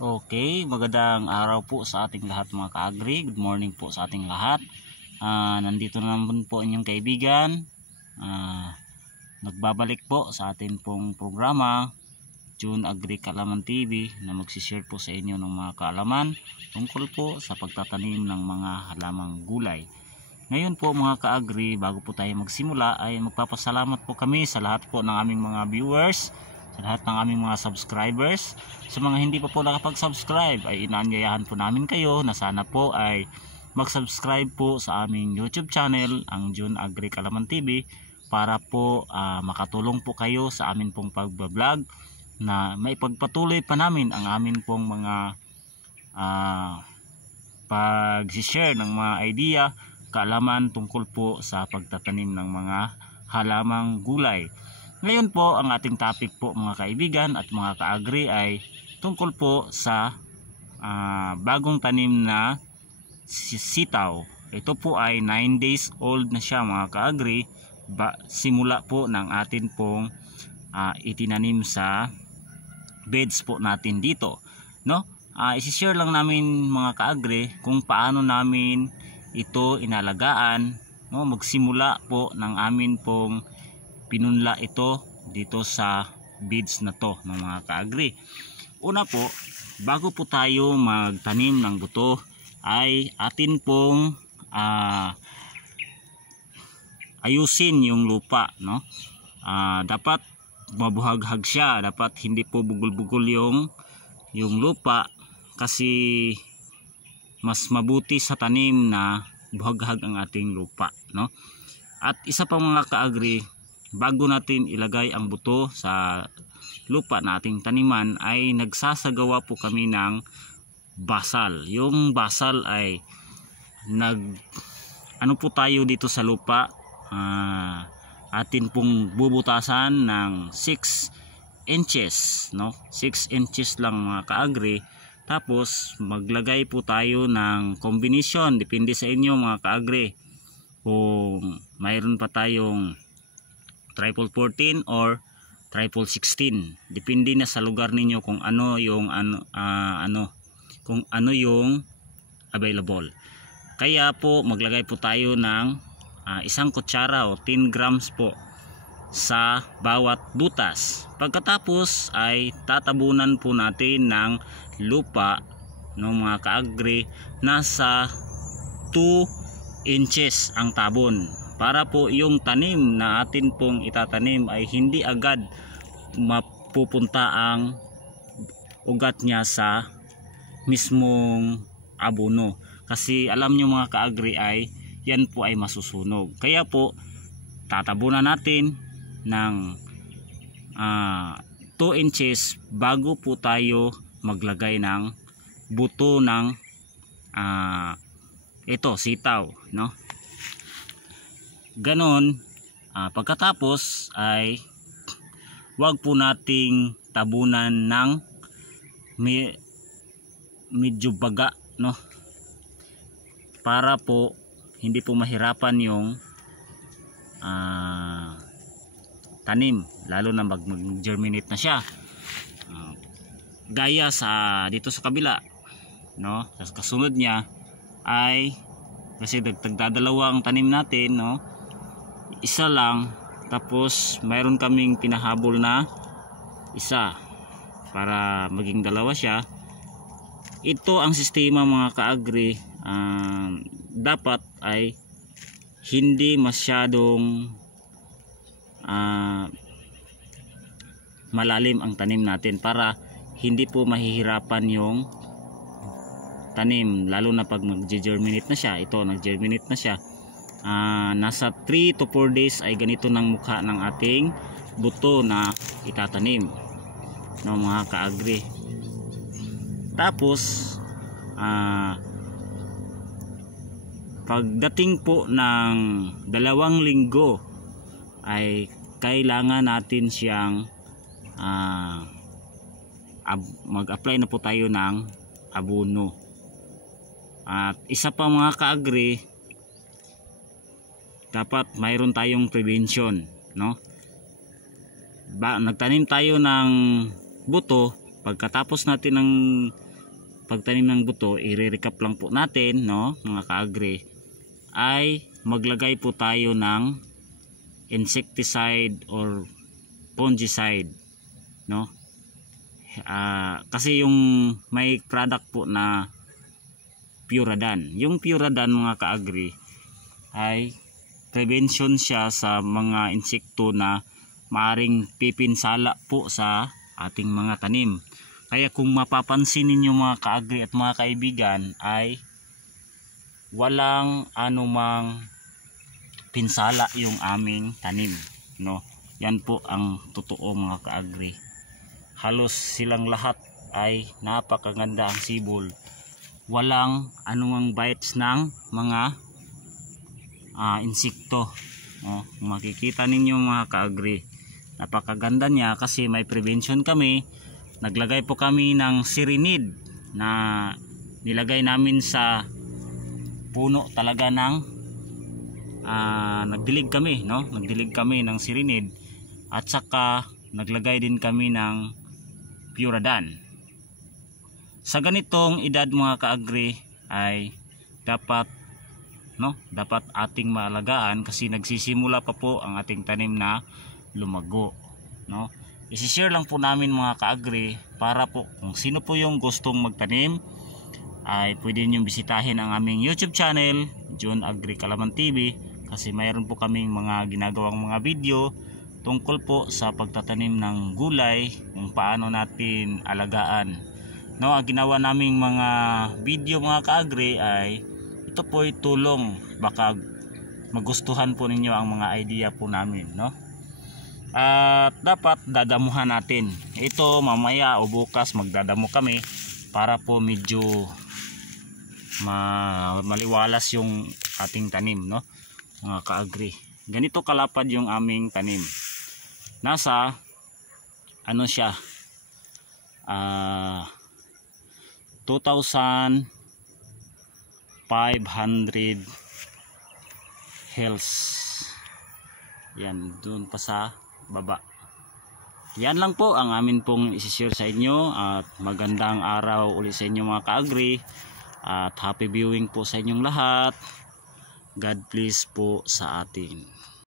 Okay, magandang araw po sa ating lahat mga ka-agri. Good morning po sa ating lahat. Nandito na naman po inyong kaibigan. Nagbabalik po sa ating pong programa, June Agri Kaalaman TV, na magsishare po sa inyo ng mga kaalaman tungkol po sa pagtatanim ng mga halamang gulay. Ngayon po mga ka-agri, bago po tayo magsimula ay magpapasalamat po kami sa lahat po ng aming mga viewers, sa lahat ng aming mga subscribers. Sa mga hindi pa po nakapag-subscribe ay inaanyayahan po namin kayo na sana po ay mag-subscribe po sa aming YouTube channel, ang June Agri Kaalaman TV, para po makatulong po kayo sa amin pong pagbablog na maipagpatuloy pa namin ang amin pong mga pag-share ng mga idea, kaalaman tungkol po sa pagtatanim ng mga halamang gulay. Ngayon po ang ating topic po mga kaibigan at mga ka-agri ay tungkol po sa bagong tanim na sitaw. Ito po ay 9 days old na siya mga ka-agri, simula po ng atin pong itinanim sa beds po natin dito, no? Isi-share lang namin mga ka-agri kung paano namin ito inalagaan, no? Magsimula po ng amin pong pinunla ito dito sa beds na to ng mga ka-agri. Una po, bago po tayo magtanim ng buto ay atin pong ayusin yung lupa, no? Dapat mabuhaghag siya, dapat hindi po bugol-bugol yung lupa, kasi mas mabuti sa tanim na buhaghag ang ating lupa, no? At isa pa mga ka-agri, bago natin ilagay ang buto sa lupa na ating taniman ay nagsasagawa po kami ng basal. Yung basal ay ano po tayo dito sa lupa, atin pong bubutasan ng 6 inches, no? 6 inches lang mga ka-agri. Tapos maglagay po tayo ng combination, depende sa inyo mga ka-agri, kung mayroon pa tayong triple 14 or triple 16, depende na sa lugar ninyo kung ano yung kung ano yung available. Kaya po maglagay po tayo ng isang kutsara o 10 grams po sa bawat butas. Pagkatapos ay tatabunan po natin ng lupa, no mga ka-agri, nasa 2 inches ang tabon, para po yung tanim na atin pong itatanim ay hindi agad mapupunta ang ugat niya sa mismong abono, kasi alam nyo mga ka-agri ay yan po ay masusunog. Kaya po tatabunan natin ng 2 inches bago po tayo maglagay ng buto ng ito sitaw, no? Ganon. Pagkatapos ay wag po nating tabunan ng medyo baga, no? Para po hindi po mahirapan yung tanim, lalo na mag-germinate na siya. Gaya sa dito sa kabila, no? Sa kasunod niya ay, kasi dagdadalawa ang tanim natin, no? Isa lang, tapos mayroon kaming pinahabol na isa para maging dalawa siya. Ito ang sistema mga ka-agri. Dapat ay hindi masyadong malalim ang tanim natin, para hindi po mahihirapan yung tanim, lalo na pag mag-germinate na siya. Ito, nag-germinate na siya. Nasa 3 to 4 days ay ganito ng mukha ng ating buto na itatanim, no mga ka-agri. Tapos pagdating po ng 2 linggo ay kailangan natin siyang mag-apply na po tayo ng abono. At isa pa mga ka-agri, dapat mayroon tayong prevention, no? Nagtanim tayo ng buto, pagkatapos natin ng pagtanim ng buto, i-recap lang po natin, no, mga ka-agri, ay maglagay po tayo ng insecticide or fungicide, no. Kasi yung may product po na Puradan. Yung Puradan, mga ka-agri, ay prevention siya sa mga insekto na maaring pipinsala po sa ating mga tanim. Kaya kung mapapansin ninyo, mga ka-agri at mga kaibigan, ay walang anumang pinsala yung aming tanim, no. Yan po ang totoo, mga ka-agri. Halos silang lahat ay napakaganda ang sibol. Walang anumang bites ng mga insekto, no. Makikita ninyo, mga ka-agri, napakaganda niya kasi may prevention kami. Naglagay po kami ng Sirinid na nilagay namin sa puno talaga ng nagdilig kami, no. Nagdilig kami ng Sirinid at saka naglagay din kami ng Puradan. Sa ganitong edad, mga ka-agri, ay dapat ating maalagaan kasi nagsisimula pa po ang ating tanim na lumago, no. I-share lang po namin, mga ka-agri, para po kung sino po yung gustong magtanim ay pwede nyo bisitahin ang aming YouTube channel, John Agri Kalaman TV, kasi mayroon po kaming mga ginagawang mga video tungkol po sa pagtatanim ng gulay, kung paano natin alagaan, no. Ang ginawa naming mga video, mga ka-agri, ay ito po ay tulong, baka magustuhan po ninyo ang mga idea po namin, no. At dapat dadamuhan natin ito. Mamaya o bukas magdadamo kami para po medyo maliwalas yung ating tanim, no, mga ka-agri. Ganito kalapad yung aming tanim. Nasa ano siya, 2,500 hills. Yan, doon pa sa baba. Yan lang po ang amin pong isi-share sa inyo, at magandang araw ulit sa inyo, mga ka-agri, at happy viewing po sa inyong lahat. God bless po sa atin.